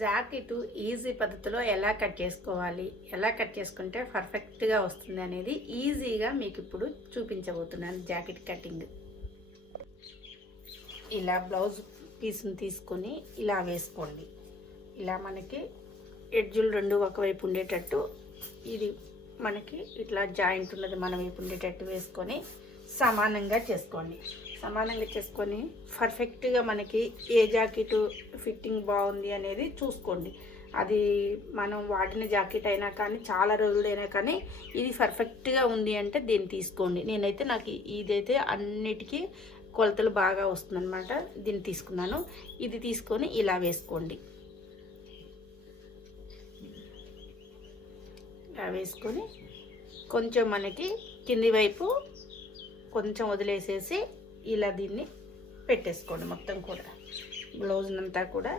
Jacket easy పద్ధతిలో ఎలా cut చేసుకోవాలి, ఎలా కట్ చేసుకుంటే పర్ఫెక్ట్గా వస్తుంది అనేది ఈజీగా మీకు ఇప్పుడు చూపించబోతున్నాను. జాకెట్ కటింగ్ ఇలా బ్లౌజ్ పీస్ని తీసుకొని ఇలా వేసుకోండి. ఇలా మనకి ఎడ్జులు రెండు ఒకవైపు ఉండేటట్టు, ఇది మనకి ఇట్లా జాయింట్ ఉన్నది మన వైపు ఉండేటట్టు వేసుకొని సమానంగా చేసుకోండి. సమానంగా చేసుకొని పర్ఫెక్ట్గా మనకి ఏ జాకెట్ ఫిట్టింగ్ బాగుంది అనేది చూసుకోండి. అది మనం వాడిన జాకెట్ అయినా కానీ చాలా రోజులైనా కానీ ఇది పర్ఫెక్ట్గా ఉంది అంటే దీన్ని తీసుకోండి. నేనైతే నాకు ఇదైతే అన్నిటికీ కొలతలు బాగా వస్తుందన్నమాట. దీన్ని తీసుకున్నాను. ఇది తీసుకొని ఇలా వేసుకోండి. ఇలా వేసుకొని కొంచెం మనకి కింది వైపు కొంచెం వదిలేసేసి ఇలా దీన్ని పెట్టేసుకోండి. మొత్తం కూడా బ్లౌజ్నంతా కూడా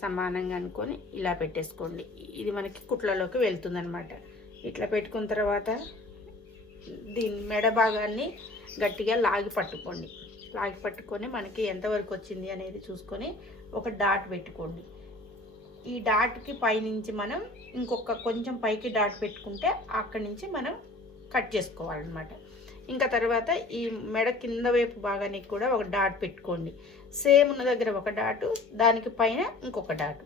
సమానంగా అనుకొని ఇలా పెట్టేసుకోండి. ఇది మనకి కుట్లలోకి వెళ్తుందనమాట. ఇట్లా పెట్టుకున్న తర్వాత దీని మెడ భాగాన్ని గట్టిగా లాగి పట్టుకోండి. లాగి పట్టుకొని మనకి ఎంతవరకు వచ్చింది అనేది చూసుకొని ఒక డాట్ పెట్టుకోండి. ఈ డాట్కి పైనుంచి మనం ఇంకొక కొంచెం పైకి డాట్ పెట్టుకుంటే అక్కడి నుంచి మనం కట్ చేసుకోవాలన్నమాట. ఇంకా తర్వాత ఈ మెడ కింద వైపు భాగానికి కూడా ఒక డాట్ పెట్టుకోండి. సేమ్ ఉన్న దగ్గర ఒక డాటు, దానికి పైన ఇంకొక డాటు.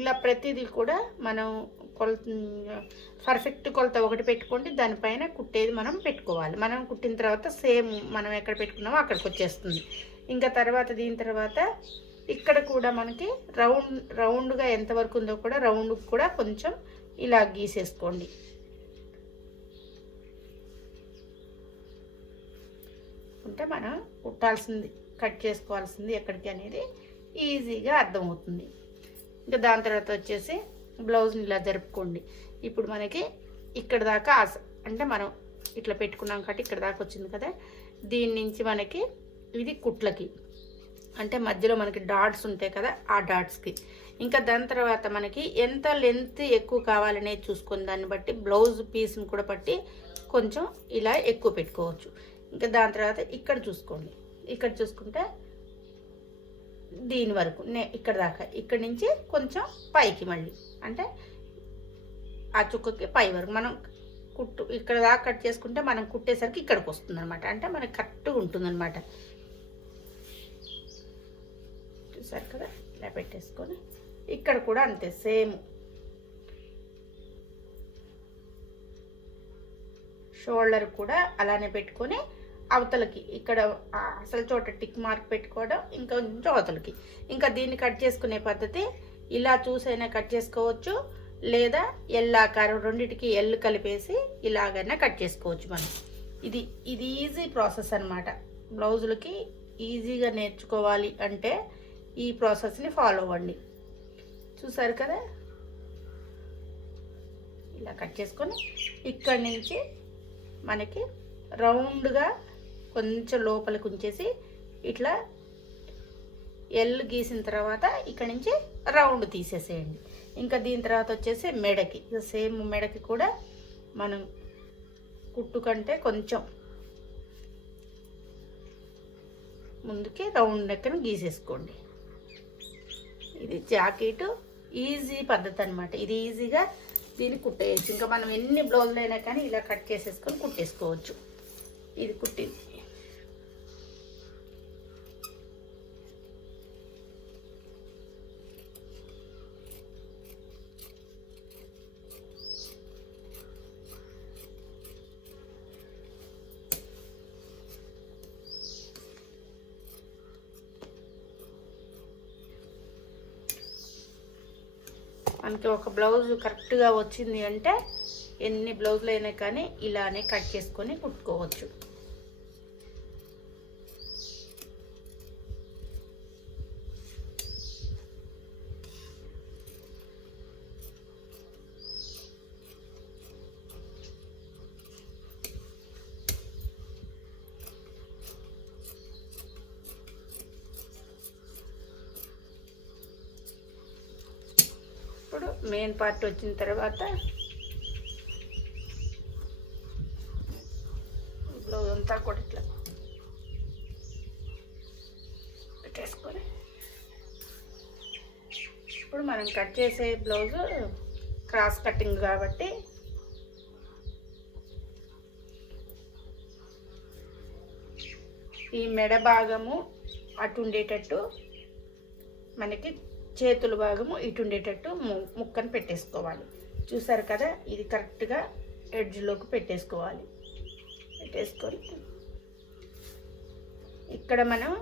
ఇలా ప్రతిదీ కూడా మనం పర్ఫెక్ట్ కొలత ఒకటి పెట్టుకోండి. దానిపైన కుట్టేది మనం పెట్టుకోవాలి. మనం కుట్టిన తర్వాత సేమ్ మనం ఎక్కడ పెట్టుకున్నామో అక్కడికి వచ్చేస్తుంది. ఇంకా తర్వాత దీని తర్వాత ఇక్కడ కూడా మనకి రౌండ్గా ఎంతవరకు ఉందో కూడా రౌండ్కి కూడా కొంచెం ఇలా గీసేసుకోండి. అంటే మనం కుట్టాల్సింది, కట్ చేసుకోవాల్సింది ఎక్కడికి అనేది ఈజీగా అర్థమవుతుంది. ఇంకా దాని తర్వాత వచ్చేసి బ్లౌజ్ని ఇలా జరుపుకోండి. ఇప్పుడు మనకి ఇక్కడ దాకా అంటే మనం ఇట్లా పెట్టుకున్నాం కాబట్టి ఇక్కడ దాకా వచ్చింది కదా. దీని నుంచి మనకి ఇది కుట్లకి, అంటే మధ్యలో మనకి డాట్స్ ఉంటాయి కదా, ఆ డాట్స్కి. ఇంకా దాని తర్వాత మనకి ఎంత లెంత్ ఎక్కువ కావాలనేది చూసుకొని దాన్ని బట్టి బ్లౌజ్ పీస్ని కూడా బట్టి కొంచెం ఇలా ఎక్కువ పెట్టుకోవచ్చు. ఇంకా దాని తర్వాత ఇక్కడ చూసుకోండి. ఇక్కడ చూసుకుంటే దీని వరకు ఇక్కడ దాకా, ఇక్కడి నుంచి కొంచెం పైకి మళ్ళీ అంటే ఆ చుక్కకి పై వరకు మనం ఇక్కడ దాకా కట్ చేసుకుంటే మనం కుట్టేసరికి ఇక్కడికి వస్తుంది అనమాట. అంటే మనకి కరెక్ట్గా ఉంటుంది అనమాట. చూసారు కదా, ఇలా పెట్టేసుకొని ఇక్కడ కూడా అంతే సేమ్. షోల్డర్ కూడా అలానే పెట్టుకొని అవతలకి ఇక్కడ అసలు చోట టిక్ మార్క్ పెట్టుకోవడం, ఇంకా కొంచెం అవతలకి. ఇంకా దీన్ని కట్ చేసుకునే పద్ధతి ఇలా చూసైనా కట్ చేసుకోవచ్చు, లేదా ఎల్ ఆకారం రెండిటికి ఎల్ కలిపేసి ఇలాగైనా కట్ చేసుకోవచ్చు మనం. ఇది ఈజీ ప్రాసెస్ అనమాట. బ్లౌజులకి ఈజీగా నేర్చుకోవాలి అంటే ఈ ప్రాసెస్ని ఫాలో అవ్వండి. చూసారు కదా, ఇలా కట్ చేసుకొని ఇక్కడి నుంచి మనకి రౌండ్గా కొంచెం లోపలికి ఉంచేసి ఇట్లా ఎల్ గీసిన తర్వాత ఇక్కడ నుంచి రౌండ్ తీసేసేయండి. ఇంకా దీని తర్వాత వచ్చేసి మెడకి సేమ్, మెడకి కూడా మనం కుట్టు కంటే కొంచెం ముందుకి రౌండ్ నెక్కను గీసేసుకోండి. ఇది జాకెట్ ఈజీ పద్ధతి అనమాట. ఇది ఈజీగా దీన్ని కుట్టేయచ్చు. ఇంకా మనం ఎన్ని బ్లౌజులు అయినా కానీ ఇలా కట్ చేసేసుకొని కుట్టేసుకోవచ్చు. ఇది కుట్టింది. మనకి ఒక బ్లౌజ్ కరెక్ట్గా వచ్చింది అంటే ఎన్ని బ్లౌజులు అయినా కానీ ఇలానే కట్ చేసుకొని కుట్టుకోవచ్చు. ఇప్పుడు మెయిన్ పార్ట్ వచ్చిన తర్వాత బ్లౌజ్ అంతా కూడా ఇట్లా పెట్టేసుకొని ఇప్పుడు మనం కట్ చేసే బ్లౌజు క్రాస్ కటింగ్ కాబట్టి ఈ మెడ భాగము అటు ఉండేటట్టు, మనకి చేతుల భాగము ఇటు ఉండేటట్టు ముక్కను పెట్టేసుకోవాలి. చూసారు కదా, ఇది కరెక్ట్గా ఎడ్జ్లోకి పెట్టేసుకోవాలి. పెట్టేసుకొని ఇక్కడ మనం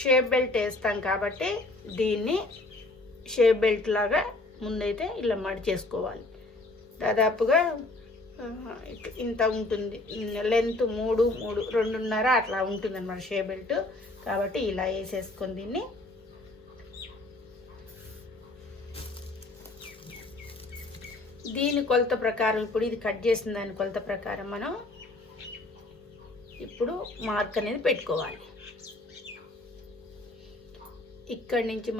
షేప్ బెల్ట్ వేస్తాం కాబట్టి దీన్ని షేప్ బెల్ట్ లాగా ముందైతే ఇలా మడిచేసుకోవాలి. దాదాపుగా ఇంత ఉంటుంది, లెంత్ 2.5 అట్లా ఉంటుంది అన్నమాట షేప్ బెల్ట్. కాబట్టి ఇలా వేసేసుకొని దీని కొలత ప్రకారం, ఇప్పుడు ఇది కట్ చేసిన దాని కొలత ప్రకారం మనం ఇప్పుడు మార్క్ అనేది పెట్టుకోవాలి. ఇక్కడి నుంచి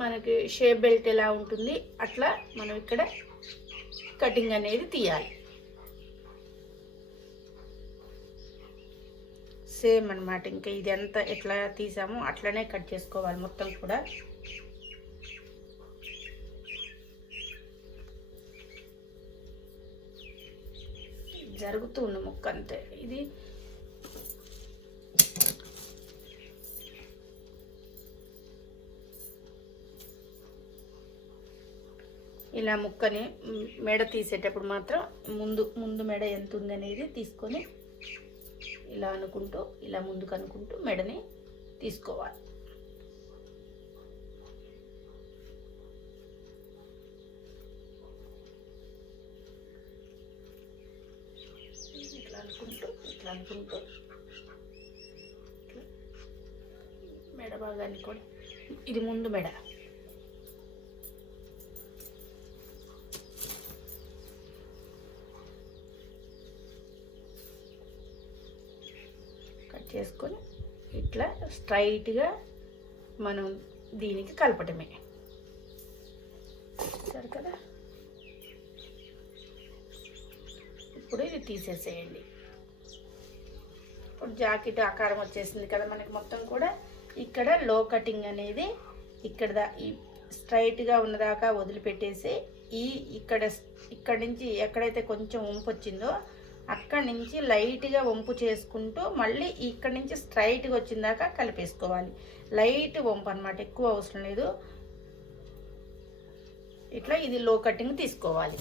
మనకి షేప్ బెల్ట్ ఎలా ఉంటుంది అట్లా మనం ఇక్కడ కటింగ్ అనేది తీయాలి. సేమ్ అన్నమాట. ఇంకా ఇది ఎంత ఎట్లా తీసామో అట్లనే కట్ చేసుకోవాలి మొత్తం కూడా. జరుగుతూ ఉన్న ముక్క అంతే. ఇది ఇలా ముక్కని మెడ తీసేటప్పుడు మాత్రం ముందు మెడ ఎంత ఉందనేది తీసుకొని ఇలా అనుకుంటూ, ఇలా ముందుకు అనుకుంటూ మెడని తీసుకోవాలి. ఇట్లా అనుకుంటూ మెడ భాగాన్ని కూడా, ఇది ముందు మెడ, కట్ చేసుకొని ఇట్లా స్ట్రైట్గా మనం దీనికి కలపటమే. సరే కదా, ఇప్పుడు ఇది తీసేసేయండి. ఇప్పుడు జాకెట్ ఆకారం వచ్చేసింది కదా మనకి మొత్తం కూడా. ఇక్కడ లో కటింగ్ అనేది ఇక్కడ ఈ స్ట్రైట్గా ఉన్నదాకా వదిలిపెట్టేసి ఇక్కడ నుంచి ఎక్కడైతే కొంచెం వంపు వచ్చిందో అక్కడి నుంచి లైట్గా వంపు చేసుకుంటూ మళ్ళీ ఇక్కడి నుంచి స్ట్రైట్గా వచ్చిందాకా కలిపేసుకోవాలి. లైట్ వంపు అన్నమాట, ఎక్కువ అవసరం లేదు. ఇట్లా ఇది లో కటింగ్ తీసుకోవాలి.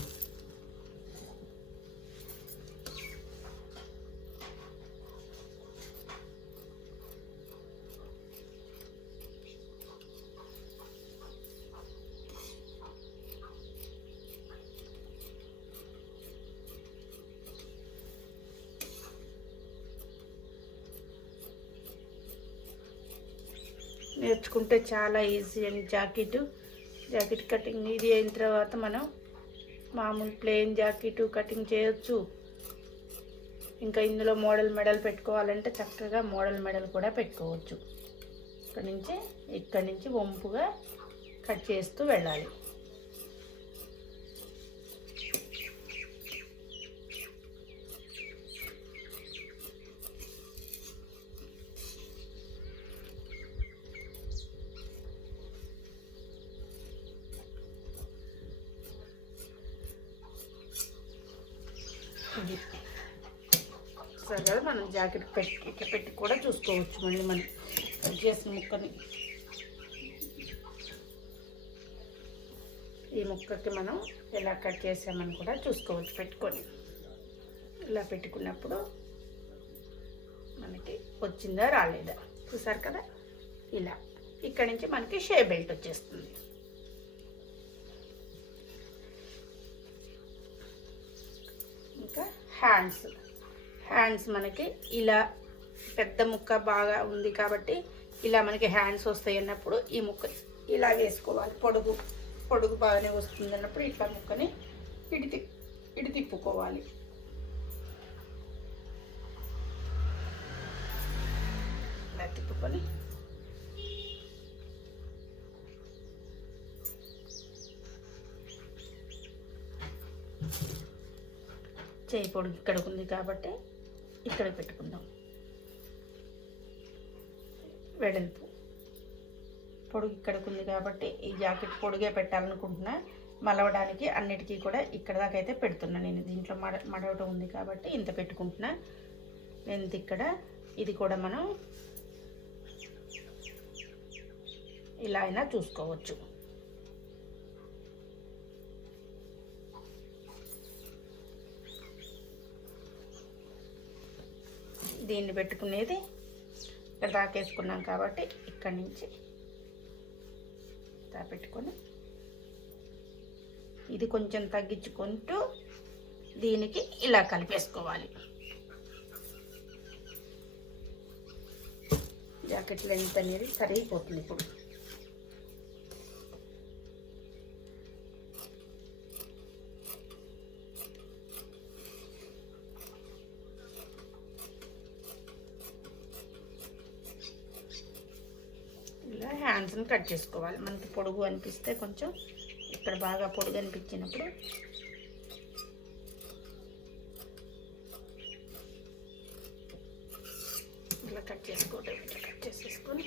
నేర్చుకుంటే చాలా ఈజీ అండి జాకెట్ కటింగ్. ఇది అయిన తర్వాత మనం మామూలు ప్లెయిన్ జాకెట్ కటింగ్ చేయొచ్చు. ఇంకా ఇందులో మోడల్ మెడల్ పెట్టుకోవాలంటే చక్కగా మోడల్ మెడల్ కూడా పెట్టుకోవచ్చు. ఇక్కడి నుంచి వంపుగా కట్ చేస్తూ వెళ్ళాలి. ఇది సరే కదా, మనం జాకెట్ ఇట్లా పెట్టి కూడా చూసుకోవచ్చు. మళ్ళీ మనం కట్ చేసిన ముక్కని ఈ ముక్కకి మనం ఎలా కట్ చేసామని కూడా చూసుకోవచ్చు పెట్టుకొని. ఇలా పెట్టుకున్నప్పుడు మనకి వచ్చిందా రాలేదా చూసారు కదా. ఇలా ఇక్కడి నుంచి మనకి షేప్ బెల్ట్ వచ్చేస్తుంది. ఇంకా హ్యాండ్స్ మనకి ఇలా పెద్ద ముక్క బాగా ఉంది కాబట్టి ఇలా మనకి హ్యాండ్స్ వస్తాయి అన్నప్పుడు ఈ ముక్క ఇలా వేసుకోవాలి. పొడుగు బాగానే వస్తుంది అన్నప్పుడు ఇట్లా ముక్కని ఇటు తిప్పుకోవాలి. ఇలా తిప్పుకొని చేయి పొడుగు ఇక్కడ ఉంది కాబట్టి ఇక్కడ పెట్టుకుందాం. వెడల్పు పొడుగు ఇక్కడికి ఉంది కాబట్టి ఈ జాకెట్ పొడుగే పెట్టాలనుకుంటున్నా. మలవడానికి అన్నిటికీ కూడా ఇక్కడ దాకా అయితే పెడుతున్నా. నేను దీంట్లో మడవటం ఉంది కాబట్టి ఇంత పెట్టుకుంటున్నా. ఎంత ఇక్కడ ఇది కూడా మనం ఇలా అయినా చూసుకోవచ్చు. దీన్ని పెట్టుకునేది ఇక్కడ దాకేసుకున్నాం కాబట్టి ఇక్కడి నుంచి దా పెట్టుకొని ఇది కొంచెం తగ్గించుకుంటూ దీనికి ఇలా కలిపేసుకోవాలి. జాకెట్ లెంత్ అనేది సరిపోతుంది. ఇప్పుడు ఇలా హ్యాండ్స్ని కట్ చేసుకోవాలి. మనకి పొడుగు అనిపిస్తే కొంచెం ఇక్కడ బాగా పొడుగు అనిపించినప్పుడు ఇలా కట్ చేసుకోవటం. ఇట్లా కట్ చేసేసుకొని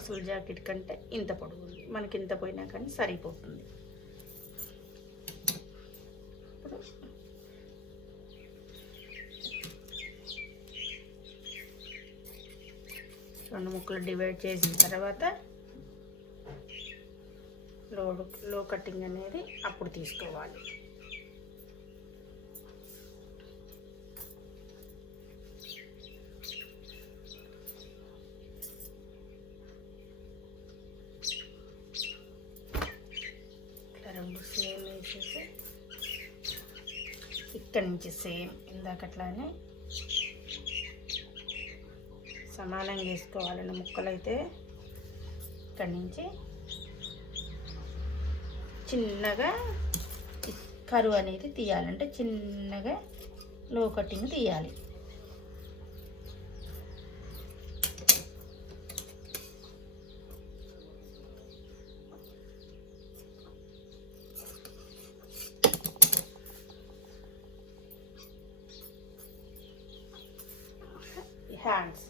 అసలు జాకెట్ కంటే ఇంత పొడుగు ఉంది. మనకి ఇంత పోయినా కానీ సరిపోతుంది. రెండు ముక్కలు డివైడ్ చేసిన తర్వాత లో కటింగ్ అనేది అప్పుడు తీసుకోవాలి. రెండు సేమ్ వేసేసి ఇక్కడి నుంచి సేమ్ ఇందాకట్లానే సమానంగా వేసుకోవాలండి. ముక్కలు అయితే ఇక్కడి నుంచి చిన్నగా కరువు అనేది తీయాలంటే చిన్నగా లో కటింగ్ తీయాలి. హ్యాండ్స్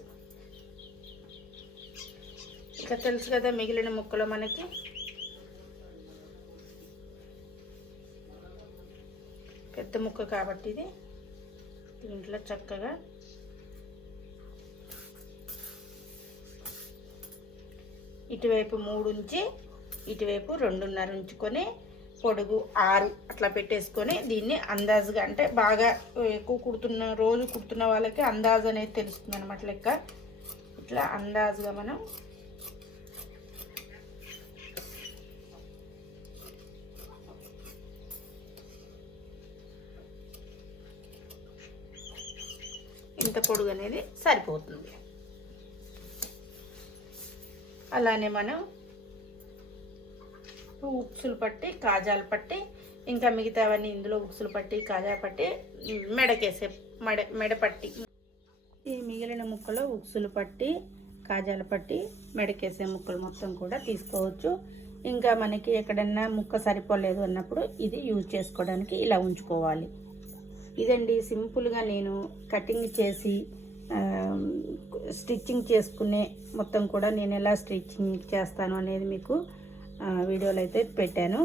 ఇక తెలుసు కదా, మిగిలిన ముక్కలు మనకి పెద్ద ముక్క కాబట్టి ఇది దీంట్లో చక్కగా ఇటువైపు 3 ఉంచి ఇటువైపు 2.5 ఉంచుకొని పొడుగు 6 అట్లా పెట్టేసుకొని దీన్ని అందాజుగా అంటే బాగా ఎక్కువ రోజు కుడుతున్న వాళ్ళకి అందాజు అనేది తెలుస్తుంది అన్నమాట. లెక్క ఇట్లా అందాజుగా మనం ఇంత పొడుగు అనేది సరిపోతుంది. అలానే మనం ఉక్సులు పట్టి కాజాలు పట్టి ఇంకా మిగతావన్నీ ఇందులో ఉక్సులు పట్టి కాజాలు పట్టి మెడకేసే మెడ పట్టి ఈ మిగిలిన ముక్కలో ఉక్సులు పట్టి కాజాలు పట్టి మెడకేసే ముక్కలు మొత్తం కూడా తీసుకోవచ్చు. ఇంకా మనకి ఎక్కడన్నా ముక్క సరిపోలేదు అన్నప్పుడు ఇది యూజ్ చేసుకోవడానికి ఇలా ఉంచుకోవాలి. ఇదండి సింపుల్గా నేను కటింగ్ చేసి స్టిచ్చింగ్ చేసుకునే మొత్తం కూడా నేను ఎలా స్టిచ్చింగ్ చేస్తాను అనేది మీకు వీడియోలో అయితే పెట్టాను.